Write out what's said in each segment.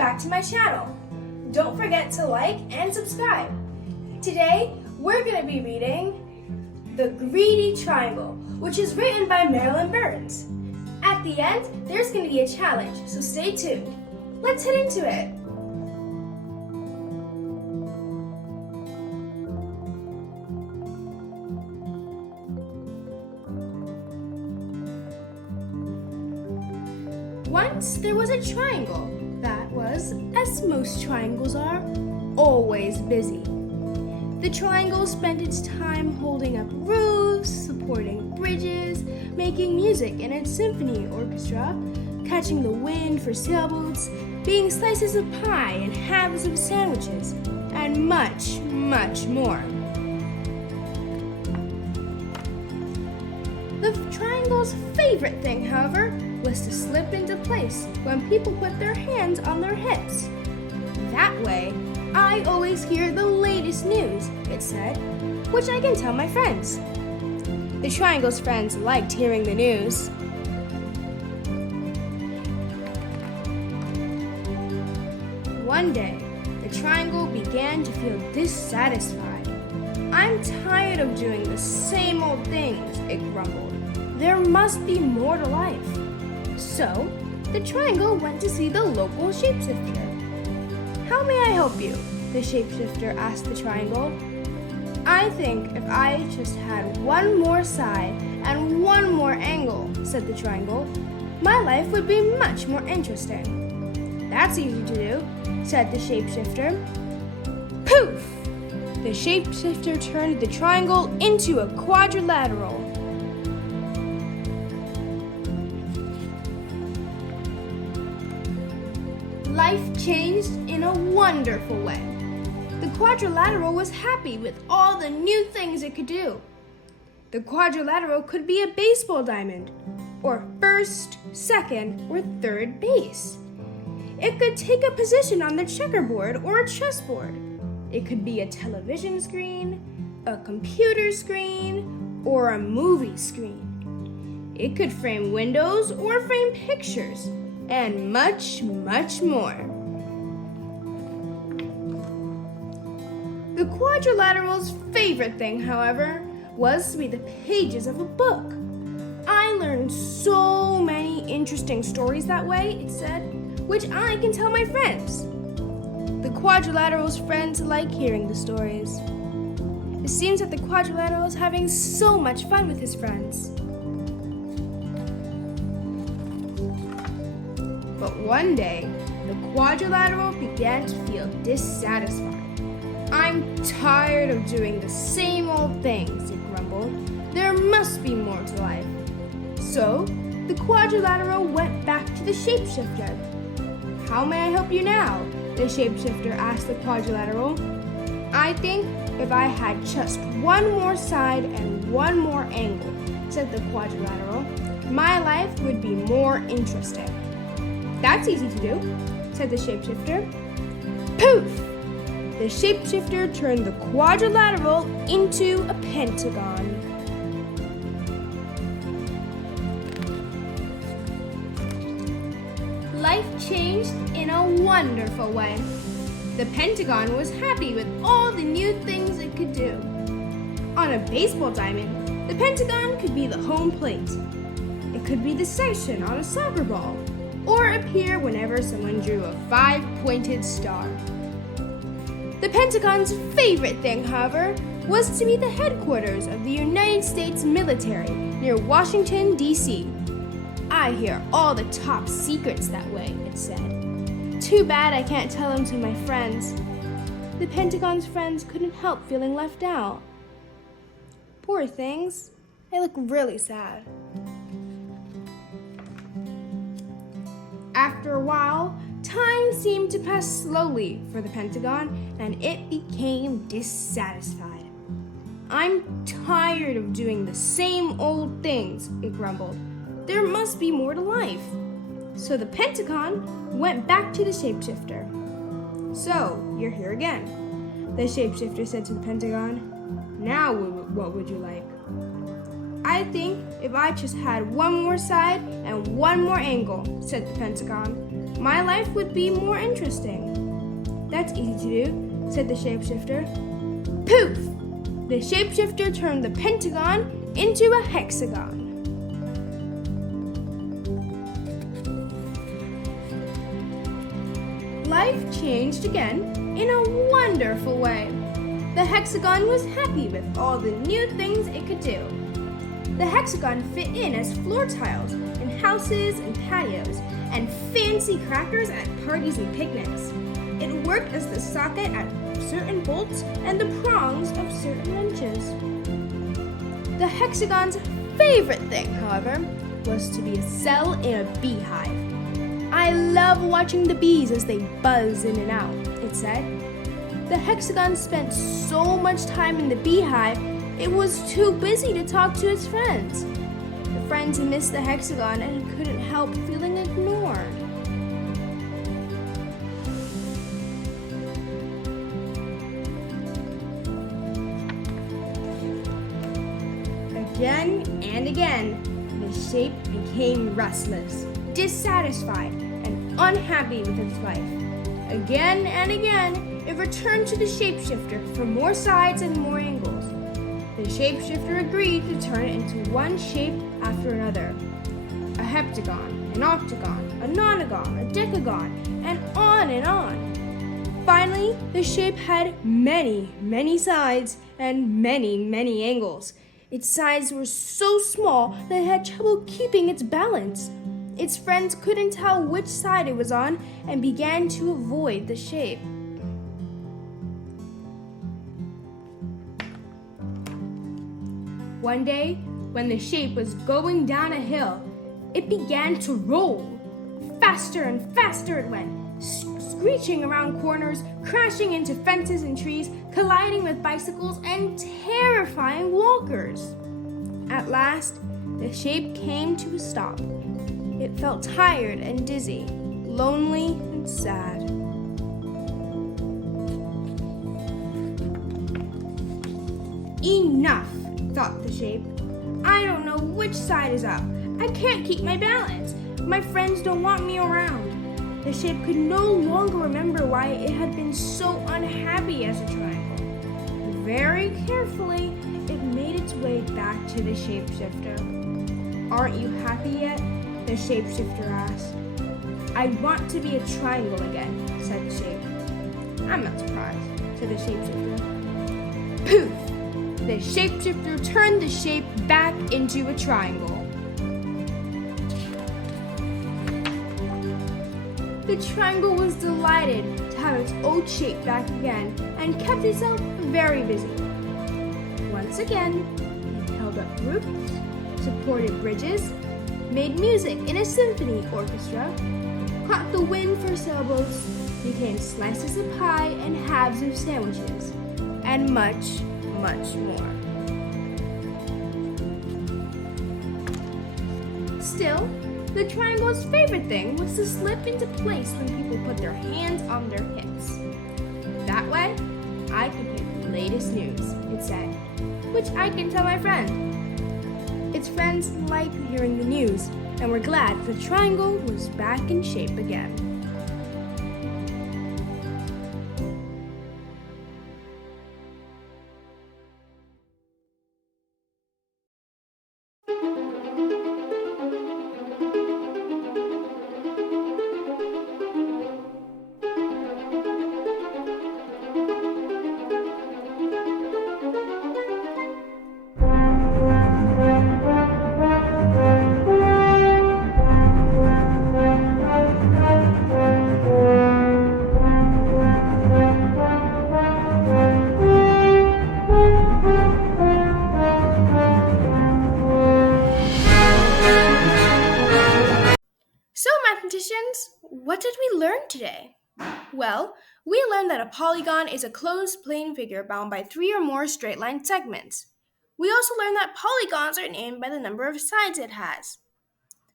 back to my channel. Don't forget to like and subscribe. Today, we're going to be reading The Greedy Triangle, which is written by Marilyn Burns. At the end, there's going to be a challenge, so stay tuned. Let's head into it. Once there was a triangle that was, as most triangles are, always busy. The triangle spent its time holding up roofs, supporting bridges, making music in its symphony orchestra, catching the wind for sailboats, being slices of pie and halves of sandwiches, and much, much more. The triangle's favorite thing, however, was to slip into place when people put their hands on their heads. That way, I always hear the latest news, it said, which I can tell my friends. The triangle's friends liked hearing the news. One day, the triangle began to feel dissatisfied. I'm tired of doing the same old things, it grumbled. There must be more to life. So, the triangle went to see the local shapeshifter. "How may I help you?" the shapeshifter asked the triangle. "I think if I just had one more side and one more angle," said the triangle, "my life would be much more interesting." "That's easy to do," said the shapeshifter. Poof! The shapeshifter turned the triangle into a quadrilateral. Life changed in a wonderful way. The quadrilateral was happy with all the new things it could do. The quadrilateral could be a baseball diamond, or first, second, or third base. It could take a position on the checkerboard or a chessboard. It could be a television screen, a computer screen, or a movie screen. It could frame windows or frame pictures, and much, much more. The quadrilateral's favorite thing, however, was to be the pages of a book. "I learned so many interesting stories that way," it said, "which I can tell my friends." The quadrilateral's friends like hearing the stories. It seems that the quadrilateral is having so much fun with his friends. But one day, the quadrilateral began to feel dissatisfied. "I'm tired of doing the same old things," it grumbled. "There must be more to life." So, the quadrilateral went back to the shapeshifter. "How may I help you now?" the shapeshifter asked the quadrilateral. "I think if I had just one more side and one more angle," said the quadrilateral, "my life would be more interesting." "That's easy to do," said the shapeshifter. Poof! The shapeshifter turned the quadrilateral into a pentagon. Life changed in a wonderful way. The pentagon was happy with all the new things it could do. On a baseball diamond, the pentagon could be the home plate. It could be the section on a soccer ball, or appear whenever someone drew a 5-pointed star. The Pentagon's favorite thing, however, was to be the headquarters of the United States military near Washington, D.C. "I hear all the top secrets that way," it said. "Too bad I can't tell them to my friends." The Pentagon's friends couldn't help feeling left out. Poor things, they look really sad. After a while, time seemed to pass slowly for the Pentagon, and it became dissatisfied. "I'm tired of doing the same old things," it grumbled. "There must be more to life." So the Pentagon went back to the shapeshifter. "So, you're here again," the shapeshifter said to the Pentagon. "Now what would you like?" "I think if I just had one more side and one more angle," said the Pentagon, my life would be more interesting." "That's easy to do," said the shapeshifter. Poof! The shapeshifter turned the pentagon into a hexagon. Life changed again in a wonderful way. The hexagon was happy with all the new things it could do. The hexagon fit in as floor tiles in houses and patios, and fancy crackers at parties and picnics. It worked as the socket at certain bolts and the prongs of certain wrenches. The hexagon's favorite thing, however, was to be a cell in a beehive. "I love watching the bees as they buzz in and out," it said. The hexagon spent so much time in the beehive, it was too busy to talk to its friends. The friends missed the hexagon and couldn't help feeling ignored. Again and again, the shape became restless, dissatisfied, and unhappy with its life. Again and again, it returned to the shapeshifter for more sides and more angles. The shapeshifter agreed to turn it into one shape after another. A heptagon, an octagon, a nonagon, a decagon, and on and on. Finally, the shape had many, many sides and many, many angles. Its sides were so small that it had trouble keeping its balance. Its friends couldn't tell which side it was on and began to avoid the shape. One day, when the shape was going down a hill, it began to roll. Faster and faster it went, screeching around corners, crashing into fences and trees, colliding with bicycles, and terrifying walkers. At last, the shape came to a stop. It felt tired and dizzy, lonely and sad. "Enough," thought the shape. "I don't know which side is up. I can't keep my balance. My friends don't want me around." The shape could no longer remember why it had been so unhappy as a triangle. Very carefully, it made its way back to the shapeshifter. "Aren't you happy yet?" the shapeshifter asked. "I want to be a triangle again," said the shape. "I'm not surprised," said the shapeshifter. Poof! The shapeshifter turned the shape back into a triangle. The triangle was delighted to have its old shape back again and kept itself very busy. Once again, it held up roofs, supported bridges, made music in a symphony orchestra, caught the wind for sailboats, became slices of pie and halves of sandwiches, and much, much more. Still, the triangle's favorite thing was to slip into place when people put their hands on their hips. "That way, I can hear the latest news," it said, "which I can tell my friend." Its friends liked hearing the news and were glad the triangle was back in shape again. So, mathematicians, what did we learn today? Well, we learned that a polygon is a closed plane figure bound by 3 or more straight line segments. We also learned that polygons are named by the number of sides it has.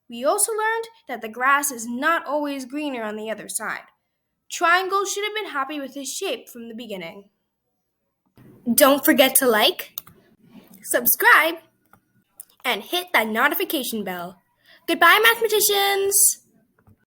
We also learned that the grass is not always greener on the other side. Triangles should have been happy with his shape from the beginning. Don't forget to like, subscribe, and hit that notification bell. Goodbye, mathematicians!